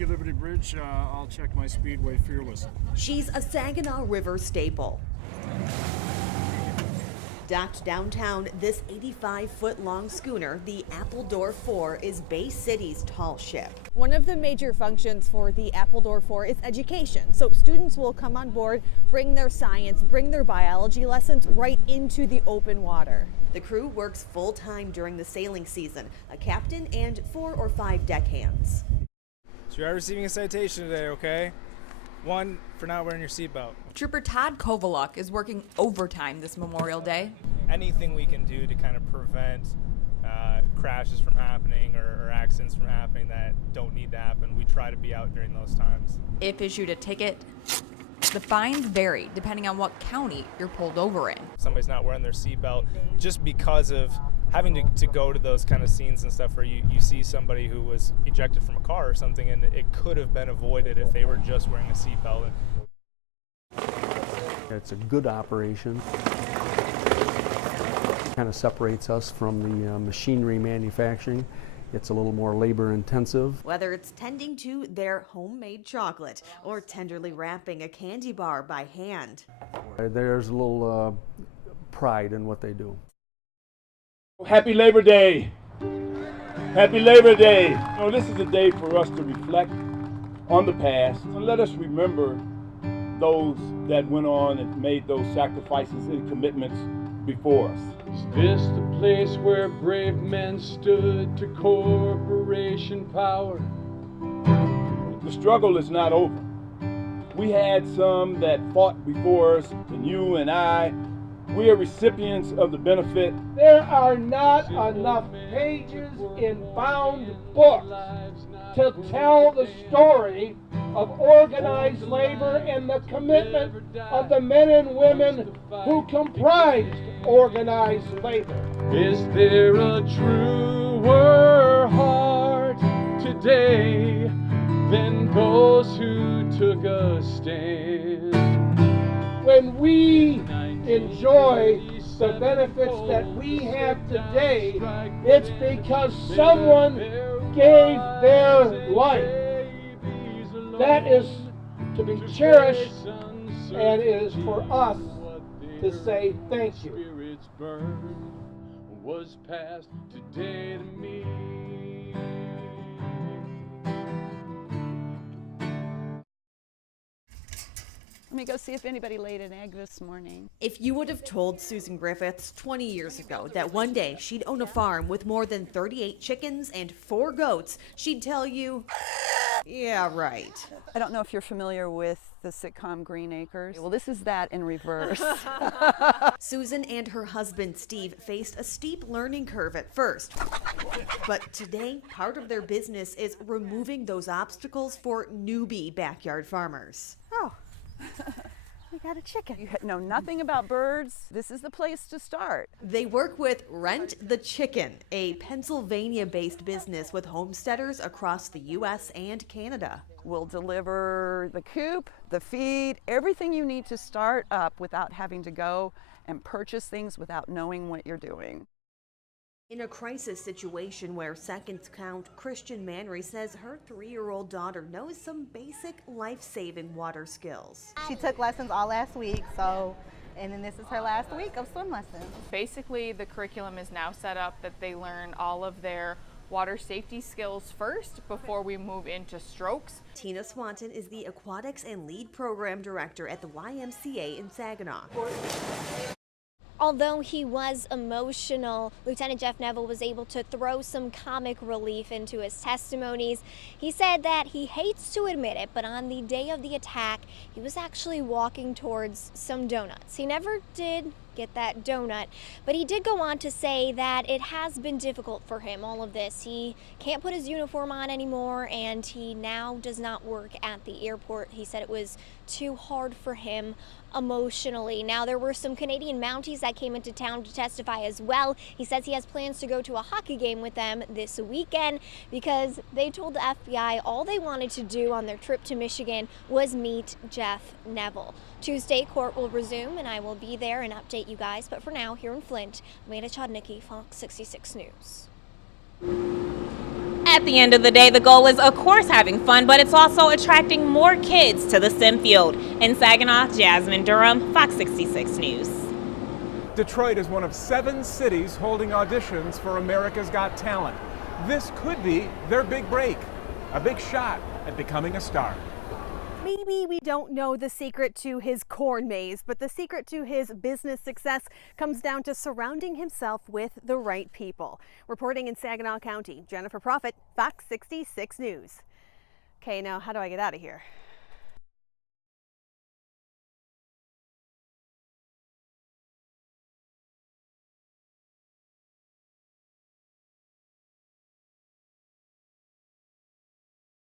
you, Liberty Bridge. I'll check my Speedway Fearless. She's a Saginaw River staple. Docked downtown, this 85-foot-long schooner, the Appledore 4, is Bay City's tall ship. One of the major functions for the Appledore 4 is education. So students will come on board, bring their science, bring their biology lessons right into the open water. The crew works full-time during the sailing season, a captain and 4 or 5 deckhands. So you are receiving a citation today, okay? 1, for not wearing your seatbelt. Trooper Todd Kovaluk is working overtime this Memorial Day. Anything we can do to kind of prevent crashes from happening or accidents from happening that don't need to happen, we try to be out during those times. If issued a ticket, the fines vary depending on what county you're pulled over in. Somebody's not wearing their seatbelt just because of having to go to those kind of scenes and stuff where you see somebody who was ejected from a car or something, and it could have been avoided if they were just wearing a seatbelt. It's a good operation. Kind of separates us from the machinery manufacturing. It's a little more labor intensive. Whether it's tending to their homemade chocolate or tenderly wrapping a candy bar by hand. There's a little pride in what they do. Happy Labor Day! Happy Labor Day! This is a day for us to reflect on the past and let us remember those that went on and made those sacrifices and commitments before us. Is this the place where brave men stood to corporation power? The struggle is not over. We had some that fought before us, and you and I, we are recipients of the benefit. There are not enough pages in bound books to tell the story of organized labor and the commitment of the men and women who comprised organized labor. Is there a truer heart today than those who took a stand? When we enjoy the benefits that we have today, it's because someone gave their life. That is to be cherished, and it is for us to say thank you. Was passed today to me. Let me go see if anybody laid an egg this morning. If you would have told Susan Griffiths 20 years ago that one day she'd own a farm with more than 38 chickens and 4 goats, she'd tell you, yeah, right. I don't know if you're familiar with the sitcom Green Acres. Well, this is that in reverse. Susan and her husband Steve faced a steep learning curve at first. But today, part of their business is removing those obstacles for newbie backyard farmers. Oh. We got a chicken. You know nothing about birds. This is the place to start. They work with Rent the Chicken, a Pennsylvania-based business with homesteaders across the U.S. and Canada. We'll deliver the coop, the feed, everything you need to start up without having to go and purchase things without knowing what you're doing. In a crisis situation where seconds count, Christian Manry says her 3-year-old daughter knows some basic life-saving water skills. She took lessons all last week, and then this is her last week of swim lessons. Basically, the curriculum is now set up that they learn all of their water safety skills first before we move into strokes. Tina Swanton is the Aquatics and Lead Program Director at the YMCA in Saginaw. Although he was emotional, Lieutenant Jeff Neville was able to throw some comic relief into his testimonies. He said that he hates to admit it, but on the day of the attack, he was actually walking towards some donuts. He never did get that donut, but he did go on to say that it has been difficult for him, all of this. He can't put his uniform on anymore, and he now does not work at the airport. He said it was too hard for him emotionally. Now, there were some Canadian Mounties that came into town to testify as well. He says he has plans to go to a hockey game with them this weekend because they told the FBI all they wanted to do on their trip to Michigan was meet Jeff Neville. Tuesday, court will resume, and I will be there and update you guys. But for now, here in Flint, Amanda Chodnicki, Fox 66 News. At the end of the day, the goal is, of course, having fun, but it's also attracting more kids to the STEM field. In Saginaw, Jasmine Durham, Fox 66 News. Detroit is one of 7 cities holding auditions for America's Got Talent. This could be their big break, a big shot at becoming a star. Maybe we don't know the secret to his corn maze, but the secret to his business success comes down to surrounding himself with the right people. Reporting in Saginaw County, Jennifer Prophet, Fox 66 News. Okay, now how do I get out of here?